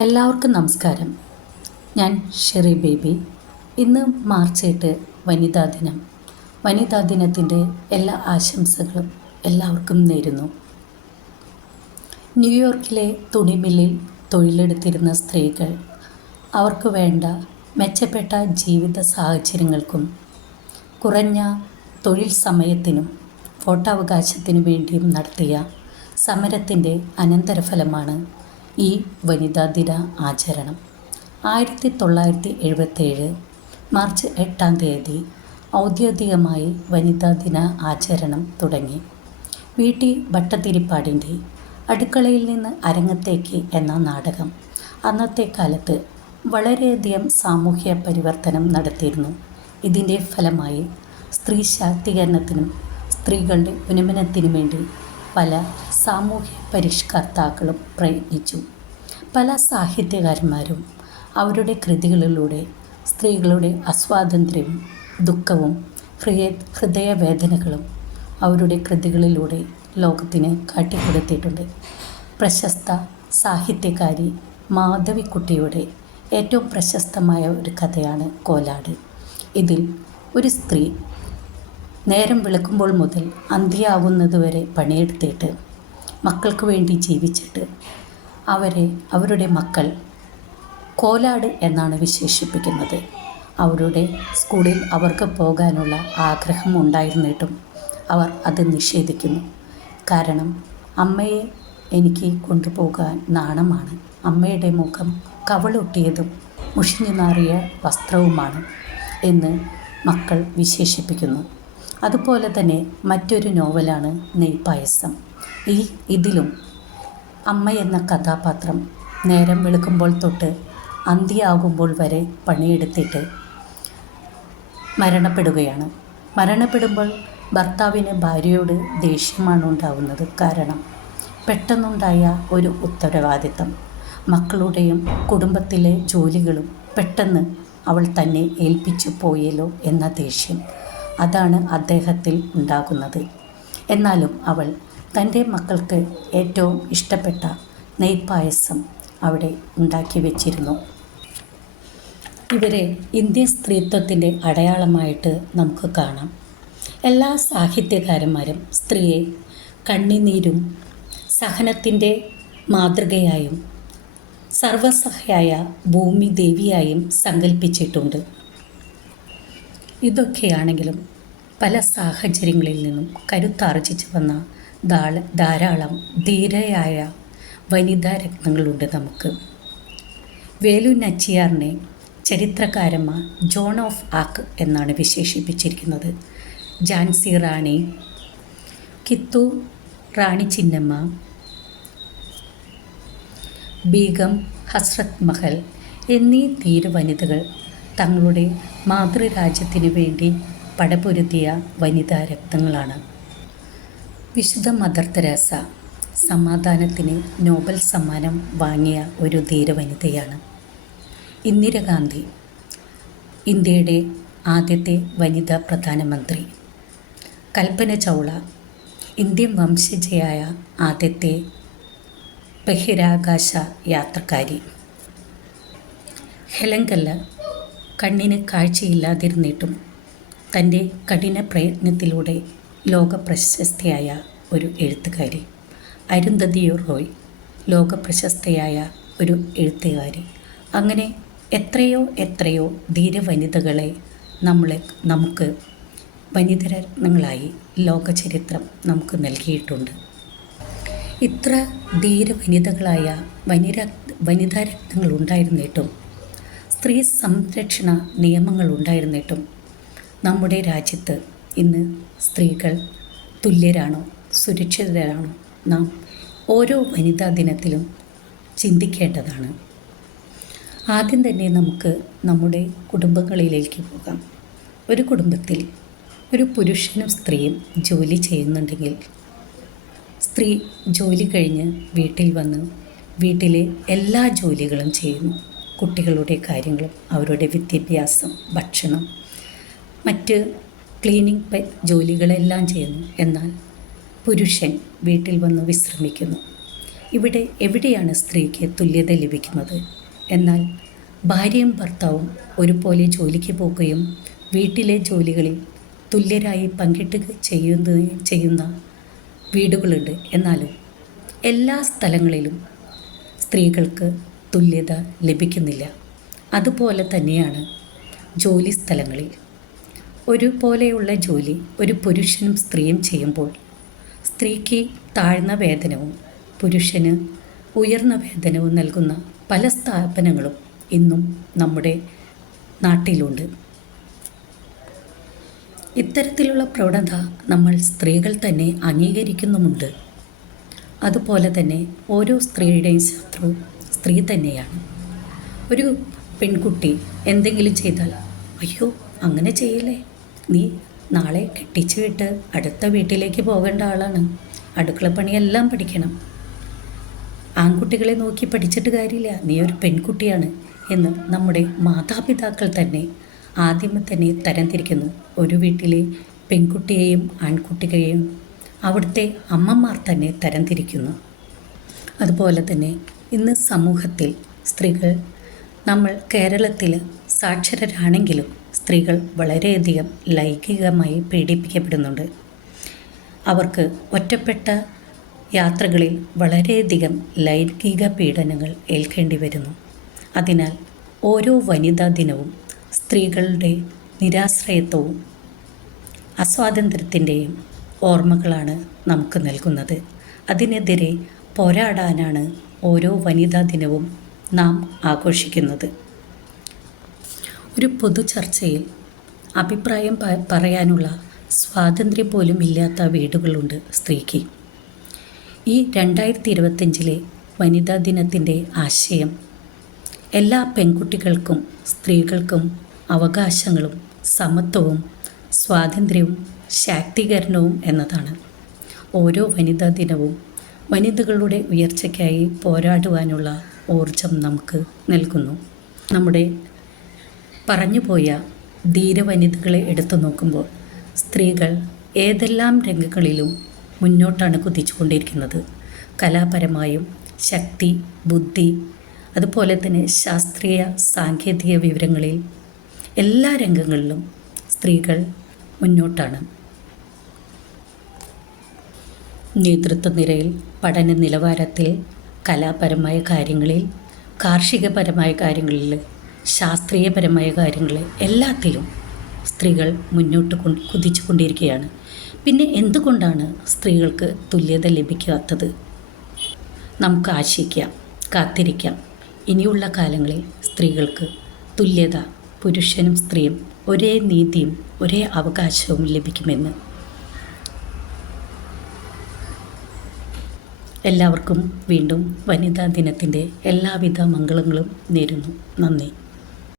എല്ലാവർക്കും നമസ്കാരം. ഞാൻ ഷെറി ബേബി. ഇന്ന് മാർച്ച് എട്ട് വനിതാ ദിനം. വനിതാ ദിനത്തിന്റെ എല്ലാ ആശംസകളും എല്ലാവർക്കും നേരുന്നു. ന്യൂയോർക്കിലെ തുണിമില്ലിൽ തൊഴിലെടുത്തിരുന്ന സ്ത്രീകൾ അവർക്ക് വേണ്ട മെച്ചപ്പെട്ട ജീവിത സാഹചര്യങ്ങൾക്കും കുറഞ്ഞ തൊഴിൽ സമയത്തിനും വോട്ടവകാശത്തിനു വേണ്ടിയും നടത്തിയ സമരത്തിന്റെ അനന്തരഫലമാണ് ഈ വനിതാ ദിന ആചരണം. ആയിരത്തി തൊള്ളായിരത്തി എഴുപത്തേഴ് മാർച്ച് എട്ടാം തീയതി ഔദ്യോഗികമായി വനിതാ ദിന ആചരണം തുടങ്ങി. വി. ടി. ഭട്ടതിരിപ്പാടിന്റെ അടുക്കളയിൽ നിന്ന് അരങ്ങത്തേക്ക് എന്ന നാടകം അന്നത്തെ കാലത്ത് വളരെയധികം സാമൂഹ്യ പരിവർത്തനം നടത്തിയിരുന്നു. ഇതിന്റെ ഫലമായി സ്ത്രീ ശാക്തീകരണത്തിനും സ്ത്രീകളുടെ ഉന്നമനത്തിനും വേണ്ടി പല സാമൂഹ്യ പരിഷ്കർത്താക്കളും പ്രയത്നിച്ചു. പല സാഹിത്യകാരന്മാരും അവരുടെ കൃതികളിലൂടെ സ്ത്രീകളുടെ അസ്വാതന്ത്ര്യവും ദുഃഖവും ഹൃദയ ഹൃദയവേദനകളും അവരുടെ കൃതികളിലൂടെ ലോകത്തിന് കാട്ടിക്കൊടുത്തിട്ടുണ്ട്. പ്രശസ്ത സാഹിത്യകാരി മാധവിക്കുട്ടിയുടെ ഏറ്റവും പ്രശസ്തമായ ഒരു കഥയാണ് കോലാട്. ഇതിൽ ഒരു സ്ത്രീ നേരം വിളക്കുമ്പോൾ മുതൽ അന്ത്യയാകുന്നതുവരെ പണിയെടുത്തിട്ട് മക്കൾക്ക് വേണ്ടി ജീവിച്ചിട്ട് അവരെ അവരുടെ മക്കൾ കോലാട് എന്നാണ് വിശേഷിപ്പിക്കുന്നത്. അവരുടെ സ്കൂളിൽ അവർക്ക് പോകാനുള്ള ആഗ്രഹം ഉണ്ടായിരുന്നിട്ടും അവർ അത് നിഷേധിക്കുന്നു. കാരണം അമ്മയെ എനിക്ക് കൊണ്ടുപോകാൻ നാണമാണ്. അമ്മയുടെ മുഖം കവളൊട്ടിയതും മുഷിഞ്ഞു നാറിയ വസ്ത്രവുമാണ് എന്ന് മക്കൾ വിശേഷിപ്പിക്കുന്നു. അതുപോലെ തന്നെ മറ്റൊരു നോവലാണ് നെയ്പായസം. ഈ ഇതിലും അമ്മ എന്ന കഥാപാത്രം നേരം വെളുക്കുമ്പോൾ തൊട്ട് അന്ത്യയാകുമ്പോൾ വരെ പണിയെടുത്തിട്ട് മരണപ്പെടുകയാണ്. മരണപ്പെടുമ്പോൾ ഭർത്താവിന് ഭാര്യയോട് ദേഷ്യമാണ് ഉണ്ടാവുന്നത് കാരണം പെട്ടെന്നുണ്ടായ ഒരു ഉത്തരവാദിത്തം. മക്കളുടെയും കുടുംബത്തിലെ ജോലികളും പെട്ടെന്ന് അവൾ തന്നെ ഏൽപ്പിച്ചു പോയല്ലോ എന്ന ദേഷ്യം. അതാണ് അദ്ദേഹത്തിൽ ഉണ്ടാകുന്നത്. എന്നാലും അവൾ തന്റെ മക്കൾക്ക് ഏറ്റവും ഇഷ്ടപ്പെട്ട നെയ്പായസം അവിടെ ഉണ്ടാക്കി വെച്ചിരുന്നു. ഇവരെ ഇന്ത്യൻ സ്ത്രീത്വത്തിന്റെ അടയാളമായിട്ട് നമുക്ക് കാണാം. എല്ലാ സാഹിത്യകാരന്മാരും സ്ത്രീയെ കണ്ണിനീരും സഹനത്തിന്റെ മാതൃകയായും സർവസഹയായ ഭൂമി ദേവിയായും സങ്കല്പിച്ചിട്ടുണ്ട് ഇതൊക്കെയാണെങ്കിലും പല സാഹചര്യങ്ങളിൽ നിന്നും കരുത്താർജിച്ചു വന്ന ധാള ധാരാളം ധീരയായ വനിതാ രത്നങ്ങളുണ്ട് നമുക്ക്. വേലു നച്ചിയാറിനെ ചരിത്രകാരമ്മ ജോൺ ഓഫ് ആക്ക് എന്നാണ് വിശേഷിപ്പിച്ചിരിക്കുന്നത്. ജാൻസി റാണി കിത്തു റാണി ചിന്നമ്മ ബീഗം ഹസ്രത് മഹൽ എന്നീ ധീര വനിതകൾ തങ്ങളുടെ മാതൃരാജ്യത്തിനു വേണ്ടി പടപൊരുത്തിയ വനിതാ രക്തങ്ങളാണ്. വിശുദ്ധ മദർ തെരേസ സമാധാനത്തിന് നോബൽ സമ്മാനം വാങ്ങിയ ഒരു ധീരവനിതയാണ്. ഇന്ദിരാഗാന്ധി ഇന്ത്യയുടെ ആദ്യത്തെ വനിതാ പ്രധാനമന്ത്രി. കൽപ്പന ചൗള ഇന്ത്യൻ വംശജയായ ആദ്യത്തെ ബഹിരാകാശ യാത്രക്കാരി. ഹെലൻ കെല്ലർ കണ്ണിന് കാഴ്ചയില്ലാതിരുന്നിട്ടും തന്റെ കഠിന പ്രയത്നത്തിലൂടെ ലോക പ്രശസ്തയായ ഒരു എഴുത്തുകാരി. അരുന്ധതി റോയ് ലോക പ്രശസ്തയായ ഒരു എഴുത്തുകാരി. അങ്ങനെ എത്രയോ എത്രയോ ധീരവനിതകളെ നമ്മളെ നമുക്ക് വനിതരത്നങ്ങളായി ലോകചരിത്രം നമുക്ക് നൽകിയിട്ടുണ്ട്. ഇത്ര ധീരവനിതകളായ വനിര വനിതാരത്നങ്ങൾ ഉണ്ടായിരുന്നിട്ടും സ്ത്രീ സംരക്ഷണ നിയമങ്ങൾ ഉണ്ടായിരുന്നിട്ടും നമ്മുടെ രാജ്യത്ത് ഇന്ന് സ്ത്രീകൾ തുല്യരാണോ സുരക്ഷിതരാണോ? നാം ഓരോ വനിതാ ദിനത്തിലും ചിന്തിക്കേണ്ടതാണ്. ആദ്യം തന്നെ നമുക്ക് നമ്മുടെ കുടുംബങ്ങളിലേക്ക് പോകാം. ഒരു കുടുംബത്തിൽ ഒരു പുരുഷനും സ്ത്രീയും ജോലി ചെയ്യുന്നുണ്ടെങ്കിൽ സ്ത്രീ ജോലി കഴിഞ്ഞ് വീട്ടിൽ വന്ന് വീട്ടിലെ എല്ലാ ജോലികളും ചെയ്യുന്നു. കുട്ടികളുടെ കാര്യങ്ങളും അവരുടെ വിദ്യാഭ്യാസം ഭക്ഷണം മറ്റ് ക്ലീനിങ് ജോലികളെല്ലാം ചെയ്യുന്നു. എന്നാൽ പുരുഷൻ വീട്ടിൽ വന്ന് വിശ്രമിക്കുന്നു. ഇവിടെ എവിടെയാണ് സ്ത്രീക്ക് തുല്യത ലഭിക്കുന്നത്? എന്നാൽ ഭാര്യയും ഭർത്താവും ഒരുപോലെ ജോലിക്ക് പോകുകയും വീട്ടിലെ ജോലികളിൽ തുല്യരായി പങ്കിട്ട് ചെയ്യുന്ന ചെയ്യുന്ന വീടുകളുണ്ട് എന്നാലും എല്ലാ സ്ഥലങ്ങളിലും സ്ത്രീകൾക്ക് തുല്യത ലഭിക്കുന്നില്ല. അതുപോലെ തന്നെയാണ് ജോലി സ്ഥലങ്ങളിൽ. ഒരുപോലെയുള്ള ജോലി ഒരു പുരുഷനും സ്ത്രീയും ചെയ്യുമ്പോൾ സ്ത്രീക്ക് താഴ്ന്ന വേതനവും പുരുഷന് ഉയർന്ന വേതനവും നൽകുന്ന പല സ്ഥാപനങ്ങളും ഇന്നും നമ്മുടെ നാട്ടിലുണ്ട്. ഇത്തരത്തിലുള്ള പ്രവണത നമ്മൾ സ്ത്രീകൾ തന്നെ അംഗീകരിക്കുന്നുമുണ്ട്. അതുപോലെ തന്നെ ഓരോ സ്ത്രീയുടെയും ശത്രു സ്ത്രീ തന്നെയാണ്. ഒരു പെൺകുട്ടി എന്തെങ്കിലും ചെയ്താൽ അയ്യോ അങ്ങനെ ചെയ്യല്ലേ? നീ നാളെ കെട്ടിച്ചു വിട്ട് അടുത്ത വീട്ടിലേക്ക് പോകേണ്ട ആളാണ്. അടുക്കളപ്പണിയെല്ലാം പഠിക്കണം. ആൺകുട്ടികളെ നോക്കി പഠിച്ചിട്ട് കാര്യമില്ല. നീ ഒരു പെൺകുട്ടിയാണ് എന്ന് നമ്മുടെ മാതാപിതാക്കൾ തന്നെ ആദ്യം തന്നെ തരംതിരിക്കുന്നു ഒരു വീട്ടിലെ പെൺകുട്ടിയെയും ആൺകുട്ടികളെയും അവിടുത്തെ അമ്മമാർ തന്നെ തരംതിരിക്കുന്നു അതുപോലെ തന്നെ ഇന്ന് സമൂഹത്തിൽ സ്ത്രീകൾ നമ്മൾ കേരളത്തിൽ സാക്ഷരരാണെങ്കിലും സ്ത്രീകൾ വളരെയധികം ലൈംഗികമായി പീഡിപ്പിക്കപ്പെടുന്നുണ്ട്. അവർക്ക് ഒറ്റപ്പെട്ട യാത്രകളിൽ വളരെയധികം ലൈംഗിക പീഡനങ്ങൾ ഏൽക്കേണ്ടി വരുന്നു. അതിനാൽ ഓരോ വനിതാ ദിനവും സ്ത്രീകളുടെ നിരാശ്രയത്വവും അസ്വാതന്ത്ര്യത്തിന്റെയും ഓർമ്മകളാണ് നമുക്ക് നൽകുന്നത്. അതിനെതിരെ പോരാടാനാണ് ഓരോ വനിതാ ദിനവും നാം ആഘോഷിക്കുന്നത്. ഒരു പൊതു ചർച്ചയിൽ അഭിപ്രായം പറയാനുള്ള സ്വാതന്ത്ര്യം പോലും ഇല്ലാത്ത വീടുകളുണ്ട് സ്ത്രീക്ക്. ഈ രണ്ടായിരത്തി ഇരുപത്തഞ്ചിലെ വനിതാ ദിനത്തിന്റെ ആശയം എല്ലാ പെൺകുട്ടികൾക്കും സ്ത്രീകൾക്കും അവകാശങ്ങളും സമത്വവും സ്വാതന്ത്ര്യവും ശാക്തീകരണവും എന്നതാണ്. ഓരോ വനിതാ ദിനവും വനിതകളുടെ ഉയർച്ചയ്ക്കായി പോരാടുവാനുള്ള ഊർജം നമുക്ക് നൽകുന്നു. നമ്മുടെ പറഞ്ഞുപോയ ധീരവനിതകളെ എടുത്തു നോക്കുമ്പോൾ സ്ത്രീകൾ ഏതെല്ലാം രംഗങ്ങളിലും മുന്നോട്ടാണ് കുതിച്ചുകൊണ്ടിരിക്കുന്നത്. കലാപരമായും ശക്തി ബുദ്ധി അതുപോലെ തന്നെ ശാസ്ത്രീയ സാങ്കേതിക വിവരങ്ങളിൽ എല്ലാ രംഗങ്ങളിലും സ്ത്രീകൾ മുന്നോട്ടാണ്. നേതൃത്വ നിരയിൽ പഠന നിലവാരത്തിൽ കലാപരമായ കാര്യങ്ങളിൽ കാർഷികപരമായ കാര്യങ്ങളിൽ ശാസ്ത്രീയപരമായ കാര്യങ്ങളിൽ എല്ലാത്തിലും സ്ത്രീകൾ മുന്നോട്ട് കുതിച്ചു കൊണ്ടിരിക്കുകയാണ് പിന്നെ എന്തുകൊണ്ടാണ് സ്ത്രീകൾക്ക് തുല്യത ലഭിക്കാത്തത്? നമുക്ക് ആശിക്കാം കാത്തിരിക്കാം. ഇനിയുള്ള കാലങ്ങളിൽ സ്ത്രീകൾക്ക് തുല്യത പുരുഷനും സ്ത്രീയും ഒരേ നീതിയും ഒരേ അവകാശവും ലഭിക്കുമെന്ന്. എല്ലാവർക്കും വീണ്ടും വനിതാ ദിനത്തിന്റെ എല്ലാവിധ മംഗളങ്ങളും നേരുന്നു. നന്ദി.